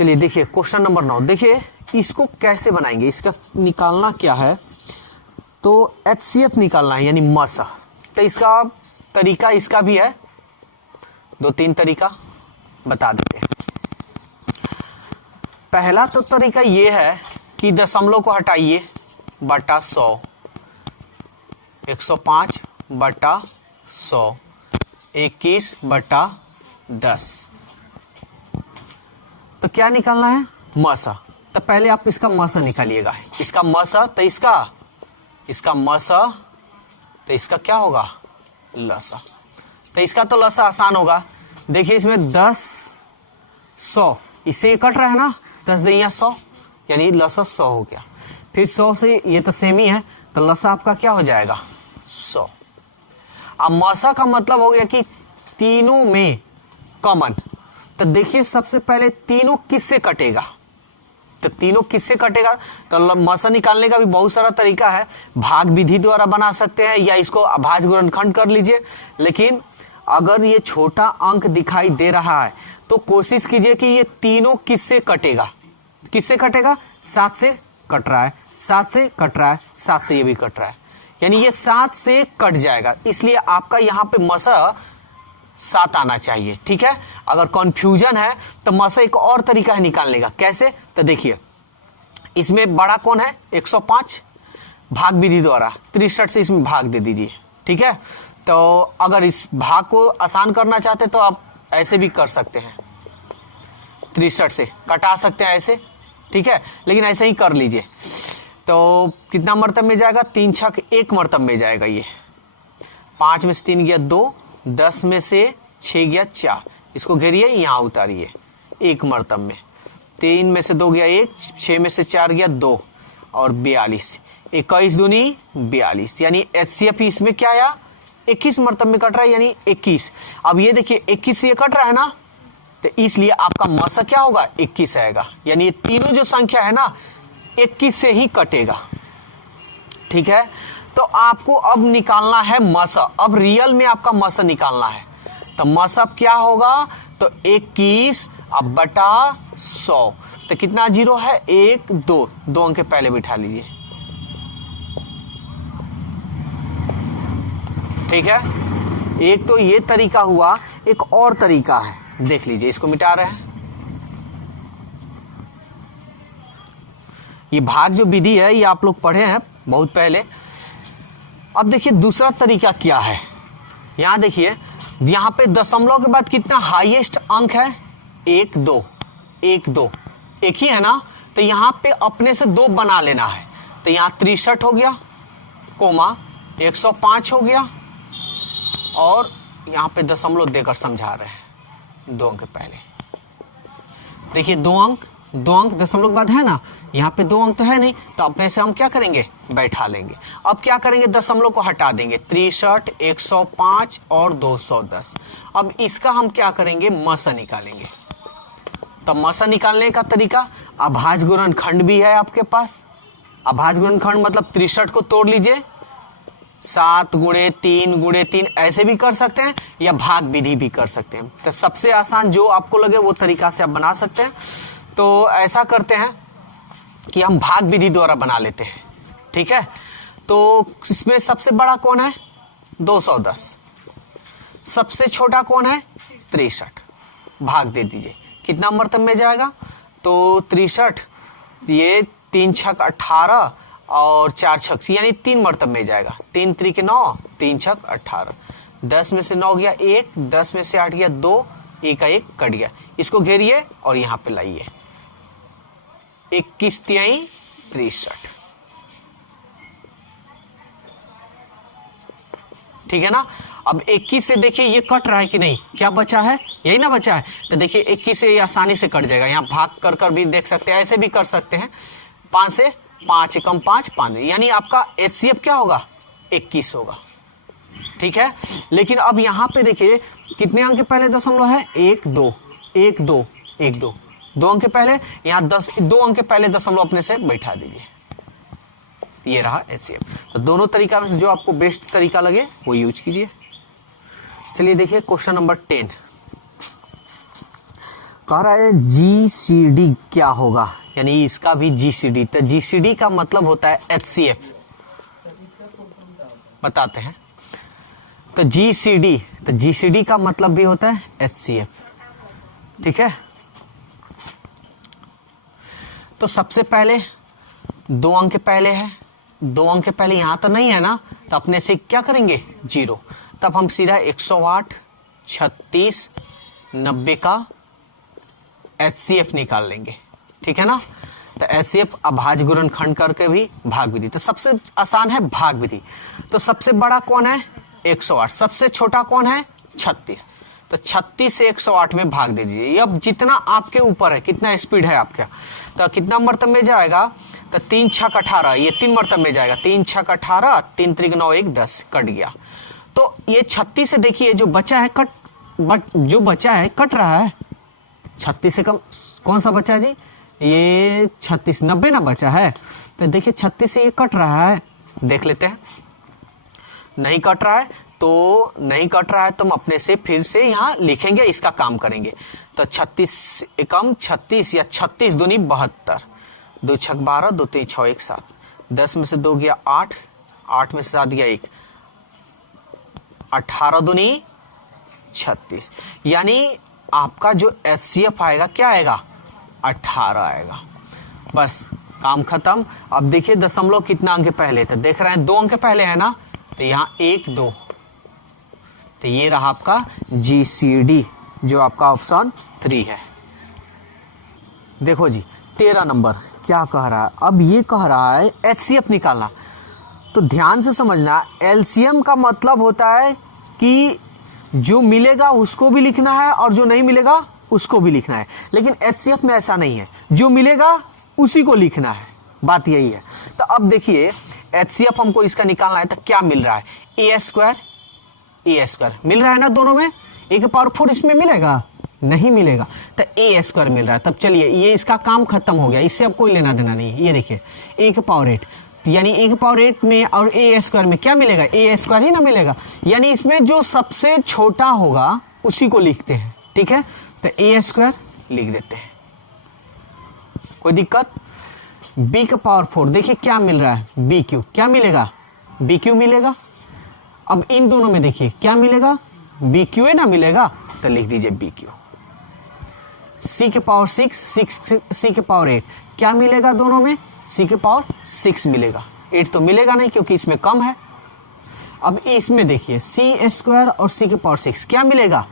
चलिए देखिए question number 9। देखिए इसको कैसे बनाएंगे, इसका निकालना क्या है, तो HCF निकालना है यानी मसा। तो इसका तरीका इसका भी है, 2-3 तरीका बता देते हैं। पहला तो तरीका ये है कि दशमलव को हटाइए, बटा 100, 105 बटा 100, 21 बटा 10। तो क्या निकालना है, मसा। तो पहले आप इसका मसा निकालिएगा, इसका मसा, तो इसका मसा, तो इसका क्या होगा, लसा। तो इसका तो लसा आसान होगा। देखिए इसमें 10, 100, इससे कट रहा है ना, 10 दिया 100, यानी लसा 100 हो गया। फिर 100 से ये तो सेम ही है, तो लसा आपका क्या हो जाएगा, 100। अब मसा का मतलब हो गया कि तीनों में कॉमन। तो देखिए सबसे पहले तीनों किससे कटेगा, तो तीनों किससे कटेगा, तो मसा निकालने का भी बहुत सारा तरीका है। भाग विधि द्वारा बना सकते हैं या इसको अभाज्य गुणनखंड कर लीजिए। लेकिन अगर ये छोटा अंक दिखाई दे रहा है तो कोशिश कीजिए कि ये तीनों किससे कटेगा, किससे कटेगा, 7 से कट रहा है, 7 से कट रहा है, 7 से ये भी कट रहा है, यानी ये 7 से कट जाएगा। इसलिए आपका यहां पे मसा 7 आना चाहिए। ठीक है, अगर कंफ्यूजन है तो मसा एक और तरीका है निकालने का। कैसे, तो देखिए इसमें बड़ा कौन है, 105, भाग विधि द्वारा 63 से इसमें भाग दे दीजिए। ठीक है, तो अगर इस भाग को आसान करना चाहते तो आप ऐसे भी कर सकते हैं, 63 से कटा सकते हैं ऐसे। ठीक है, लेकिन ऐसे ही कर लीजिए। तो कितना मर्तब में जाएगा, 3 छक 1 मर्तब में जाएगा। ये 5 में से 3 गया 2, 10 में से 6 गया 4, इसको घेरिए यहां उतारिए 1 मर्तब में। 3 में से 2 गया 1, 6 में से 4 गया 2 और 42, 21 दूनी 42, यानी HCF इसमें क्या आया, 21 मर्तब में कट रहा है, यानी 21। अब ये देखिए 21 से ये कट रहा है ना, तो इसलिए आपका मसा क्या होगा, 21 आएगा। यानी ये तीनों जो संख्या है ना 21 से ही कटेगा। ठीक है, तो आपको अब निकालना है मसा। अब रियल में आपका मसा निकालना है, तो मसा क्या होगा, तो 21 अब बटा 100। तो कितना जीरो है, 1 2, 2 अंक पहले बिठा लीजिए। ठीक है, एक तो ये तरीका हुआ, एक और तरीका है, देख लीजिए। इसको मिटा रहे हैं, ये भाग जो विधि है ये आप लोग पढ़े हैं बहुत पहले। अब देखिए दूसरा तरीका क्या है, यहां देखिए, यहां पे दशमलव के बाद कितना हाईएस्ट अंक है, 1 2, 1 2, एक ही है ना, तो यहां पे अपने से 2 बना लेना है। तो यहां 63 हो गया, कोमा 105 हो गया, और यहां पे दशमलव देकर समझा रहे हैं 2 अंक पहले। देखिए 2 अंक दशमलव के बाद है ना, यहाँ पे 2 अंक तो है नहीं, तो अपने से हम क्या करेंगे, बैठा लेंगे। अब क्या करेंगे, दशमलव को हटा देंगे, 63, 105 और 210। अब इसका हम क्या करेंगे, मसा निकालेंगे। तो मसा निकालने का तरीका, अभाज्य गुणनखंड भी है आपके पास। अभाज्य गुणनखंड मतलब 63 को तोड़ लीजिए, 7 गुणे 3 गुणे 3 ऐसे भी कर सकते हैं, या भाग विधि भी कर सकते हैं। तो सबसे आसान जो आपको लगे वो तरीका से आप बना सकते हैं। तो ऐसा करते हैं कि हम भाग विधि द्वारा बना लेते हैं। ठीक है, तो इसमें सबसे बड़ा कौन है, 210, सबसे छोटा कौन है, 63, भाग दे दीजिए। कितना मर्तब में जाएगा, तो 63, ये 3 छक 18 और 4 छक यानी 3 मर्तब में जाएगा। 3 3 9, 3 छक 18, 10 में से 9 गया 1, 10 में से 8 गया 2, 1 का 1 कट गया। इसको घेरिए और यहां पे लाइए, 21 तिहाई 63। ठीक है ना, अब 21 से देखिए ये कट रहा है कि नहीं, क्या बचा है, यही ना बचा है। तो देखिए 21 से ये आसानी से कट जाएगा, यहाँ भाग कर कर भी देख सकते हैं, ऐसे भी कर सकते हैं। 5 से 5 एकम 5 5, यानी आपका HCF क्या होगा, 21 होगा। ठीक है, लेकिन अब यहां पे देखिए कितने अंक पहले दशमलव है, 1 2 1 2 1 2, 2 अंक पहले, यहां 2 अंक पहले दशमलव अपने से बैठा दीजिए। ये रहा HCF। तो दोनों तरीका में से जो आपको बेस्ट तरीका लगे वो यूज कीजिए। चलिए देखिए क्वेश्चन नंबर 10। कह रहा है GCD क्या होगा, यानी इसका भी GCD। तो GCD का मतलब होता है HCF, बताते हैं। तो GCD का मतलब भी होता है HCF, ठीक है। तो सबसे पहले 2 अंक पहले है, 2 अंक पहले यहां तो नहीं है ना, तो अपने से क्या करेंगे 0, तब हम सीधा 108, 36, 90 का HCF निकाल लेंगे, ठीक है ना। तो HCF अभाज्य गुणनखंड करके भी भाग विधि, तो सबसे आसान है भाग विधि। तो सबसे बड़ा कौन है 108, सबसे छोटा कौन है 36, तो 36 से 108 में भाग दीजिए। ये अब जितना आपके ऊपर है, कितना स्पीड है आपका, तो कितना मर्तब में जाएगा, तो 3 छक 18, ये 3 मर्तब में जाएगा, 3 छक 18, 3 त्रिक 9 1 10 कट गया। तो ये 36 से देखिए जो बचा है कट रहा है। 36 से कम कौन सा बचा है जी, ये 36, 90 ना बचा है, तो देखिए 36 से ये कट रहा है, देख लेते हैं। नहीं कट रहा है तो हम अपने से फिर से यहाँ लिखेंगे, इसका काम करेंगे। तो 36 एकम 36 या 36 दूनी 72, 2 छक 12, 2 3 6 1 7, 10 में से 2 गया 8, 8 में से 7 गया 1, 18 दूनी 36, यानी आपका जो HCF आएगा क्या आएगा 18 आएगा। बस काम खत्म। अब देखिए दशमलव कितना अंक पहले थे, देख रहे हैं 2 अंक पहले है ना, तो यहाँ 1 2, तो ये रहा आपका GCD, जो आपका ऑप्शन 3 है। देखो जी 13 नंबर क्या कह रहा है, अब ये कह रहा है HCF निकालना। तो ध्यान से समझना, LCM का मतलब होता है कि जो मिलेगा उसको भी लिखना है और जो नहीं मिलेगा उसको भी लिखना है, लेकिन HCF में ऐसा नहीं है, जो मिलेगा उसी को लिखना है, बात यही है। तो अब देखिए HCF हमको इसका निकालना है, तो क्या मिल रहा है a² मिल रहा है ना, दोनों में a⁴ इसमें मिलेगा नहीं मिलेगा, तो a² मिल रहा है। तब चलिए ये इसका काम खत्म हो गया, इससे अब कोई लेना देना नहीं है। ये देखिए a⁴, यानी a⁴ में और a² में क्या मिलेगा, a² ही ना मिलेगा, यानी इसमें जो सबसे छोटा होगा उसी को लिखते हैं, ठीक है। तो a² लिख देते हैं, कोई दिक्कत। b⁴ देखिए क्या मिल रहा है, BQ क्या मिलेगा, BQ मिलेगा। अब इन दोनों में देखिए क्या मिलेगा, BQ ना मिलेगा, तो लिख दीजिए BQ। c⁴ 6 c⁴ क्या मिलेगा दोनों में, c⁴ मिलेगा, 8 तो मिलेगा नहीं क्योंकि इसमें कम है। अब इसमें देखिए c² और c⁴ क्या मिलेगा,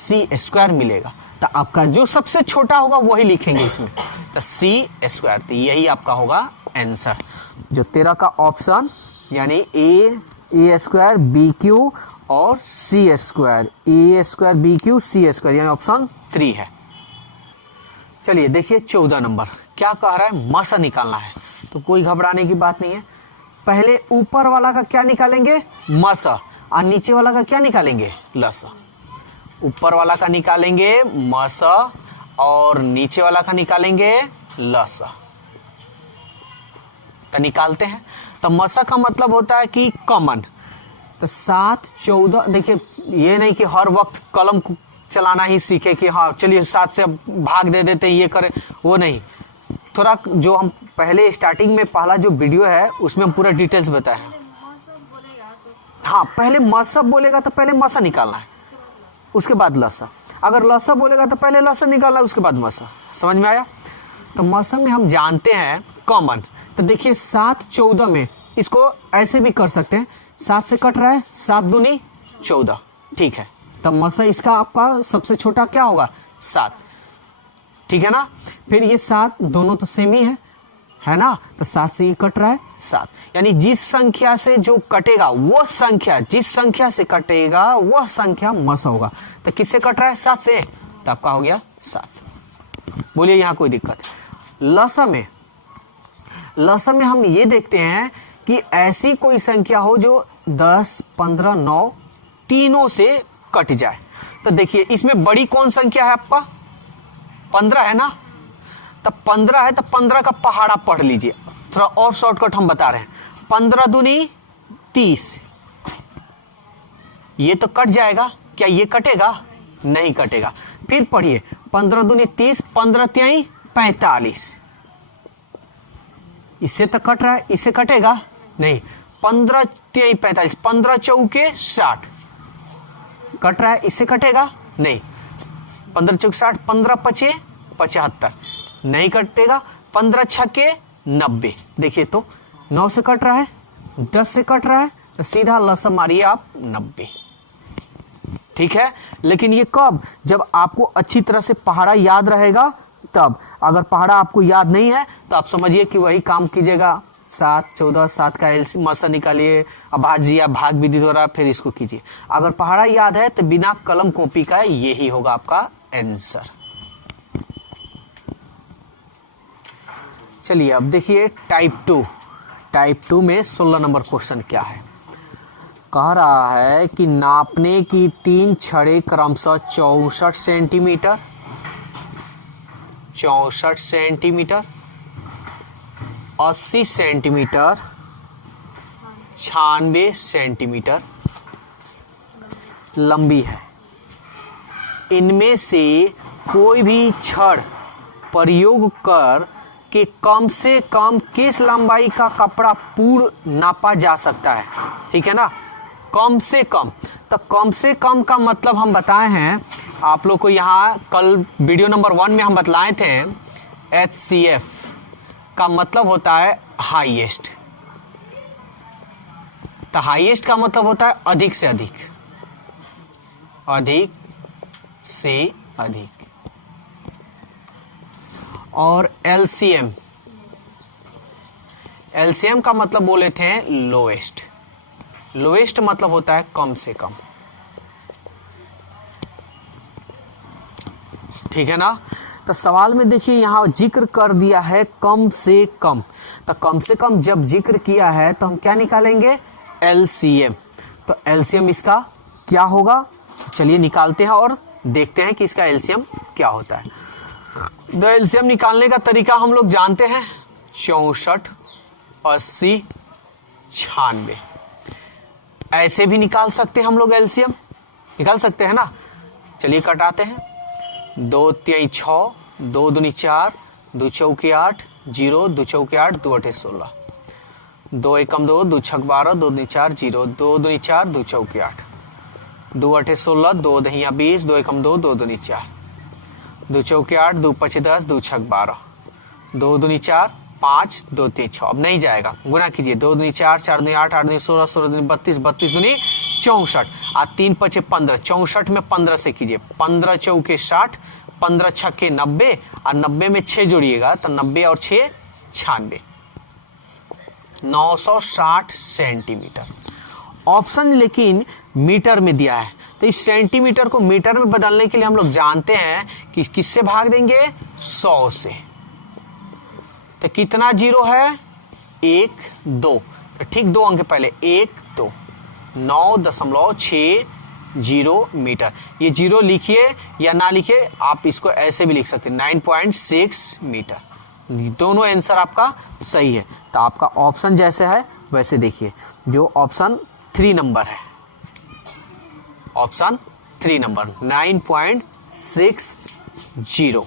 c² मिलेगा, तो आपका जो सबसे छोटा होगा वही लिखेंगे इसमें, तो c²। तो यही आपका होगा आंसर, जो 13 का ऑप्शन, यानी a² BQ और c², a² BQ c², यानी ऑप्शन 3 है। चलिए देखिए 14 नंबर क्या कह रहा है, मसा निकालना है। तो कोई घबराने की बात नहीं है, पहले ऊपर वाला का क्या निकालेंगे मसा, और नीचे वाला का क्या निकालेंगे लसा। ऊपर वाला का निकालेंगे मसा और नीचे वाला का निकालेंगे लसा। तो निकालते हैं। तो मसा का मतलब होता है कि कॉमन। तो 7 14, देखिए ये नहीं कि हर वक्त कलम चलाना ही सीखे कि हाँ चलिए 7 से भाग दे देते ये करें, वो नहीं। थोड़ा जो हम पहले स्टार्टिंग में पहला जो वीडियो है उसमें हम पूरा डिटेल्स बताए हैं। हाँ पहले मसा बोलेगा तो पहले मसा निकालना है, उसके बाद लसा। अगर लसा बोलेगा तो पहले लसा निकालना है, उसके बाद मसा। समझ में आया। तो मसा में हम जानते हैं कॉमन। तो देखिए 7 14 में इसको ऐसे भी कर सकते हैं, 7 से कट रहा है, 7 दूनी 14, ठीक है। तो मसा इसका आपका सबसे छोटा क्या होगा 7, ठीक है ना। फिर ये 7 दोनों तो सेम ही है ना, तो 7 से ये कट रहा है 7, यानी जिस संख्या से जो कटेगा वो संख्या, जिस संख्या से कटेगा वह संख्या मसा होगा। तो किससे कट रहा है 7 से, तो आपका हो गया 7। बोलिए यहाँ कोई दिक्कत। लसा में हम ये देखते हैं कि ऐसी कोई संख्या हो जो 10 15 9 तीनों से कट जाए। तो देखिए इसमें बड़ी कौन संख्या है आपका 15 है ना, तो 15 है तो 15 का पहाड़ा पढ़ लीजिए। थोड़ा और शॉर्टकट हम बता रहे हैं, 15 दूनी 30, ये तो कट जाएगा। क्या ये कटेगा, नहीं कटेगा। फिर पढ़िए 15 दूनी 30, 15 तिहाई 45। इससे तो कट रहा है, इससे कटेगा नहीं। 15 तिहाई 45, 15 चौके 60 कट रहा है, इससे कटेगा नहीं। 15 चौके 60, 15 पचे 75 नहीं कटेगा। 15 छक्के 90, देखिए तो 9 से कट रहा है, 10 से कट रहा है, तो सीधा लसम मारिए आप 90। ठीक है, लेकिन ये कब, जब आपको अच्छी तरह से पहाड़ा याद रहेगा तब। अगर पहाड़ा आपको याद नहीं है तो आप समझिए कि वही काम कीजिएगा। 7, 14, 7 का मसा निकालिए, भाजिए, भाग विधि द्वारा, फिर इसको कीजिए। अगर पहाड़ा याद है तो बिना कलम कॉपी का यही होगा आपका आंसर। चलिए अब देखिए टाइप 2। टाइप 2 में 16 नंबर क्वेश्चन क्या है। कह रहा है कि नापने की 3 छड़ें क्रमशः 64 सेंटीमीटर, 64 सेंटीमीटर, 80 सेंटीमीटर, 96 सेंटीमीटर लंबी है। इनमें से कोई भी छड़ प्रयोग कर के कम से कम किस लंबाई का कपड़ा पूर्ण नापा जा सकता है। ठीक है ना, कम से कम। तो कम से कम का मतलब हम बताए हैं आप लोग को, यहाँ कल वीडियो नंबर 1 में हम बतलाए थे HCF का मतलब होता है हाईएस्ट। तो हाईएस्ट का मतलब होता है अधिक से अधिक, अधिक से अधिक। और LCM, LCM का मतलब बोले थे लोएस्ट। लोएस्ट मतलब होता है कम से कम। ठीक है ना। तो सवाल में देखिए यहां जिक्र कर दिया है कम से कम। तो कम से कम जब जिक्र किया है तो हम क्या निकालेंगे, LCM। तो LCM इसका क्या होगा, चलिए निकालते हैं और देखते हैं कि इसका LCM क्या होता है। तो LCM निकालने का तरीका हम लोग जानते हैं, 64, 80, 96। ऐसे भी निकाल सकते हैं हम लोग LCM, निकाल सकते हैं ना। चलिए कटाते हैं। 2 तिहाई 6, 2 दूनी 4, 2 चौके 8, 0, 2 चौके 8, 2 अठे 16, 2 एकम 2, 2 छक 12, 2 दूनी 4, 0, 2 दूनी 4, 2 चौके 8, 2 अठे 16, 2 दहिया 20, 2 एकम 2, 2 दूनी 4, 2 चौके 8, 2 पचे 10, 2 छक 12, 2 दूनी 4, 5, 2 3 6। अब नहीं जाएगा, गुना कीजिए। 2 दूनी 4, 4 दूनी 8, 8 दूनी 16, 16 दूनी 32, 32 दूनी 64, 3 पचे 15, 64 में 15 से कीजिए। 15 चौके 60, 15 छक्के 90, और 90 में 6 जोड़िएगा तो 90 और 6 96, 960 सेंटीमीटर। ऑप्शन लेकिन मीटर में दिया है, तो इस सेंटीमीटर को मीटर में बदलने के लिए हम लोग जानते हैं कि किससे भाग देंगे, 100 से। तो कितना जीरो है, 1 2, तो ठीक 2 अंक पहले 1 2, 9.60 मीटर। ये जीरो लिखिए या ना लिखिए, आप इसको ऐसे भी लिख सकते हैं, 9.6 मीटर। दोनों आंसर आपका सही है। तो आपका ऑप्शन जैसे है वैसे देखिए, जो ऑप्शन 3 नंबर है, ऑप्शन 3 नंबर 9.60।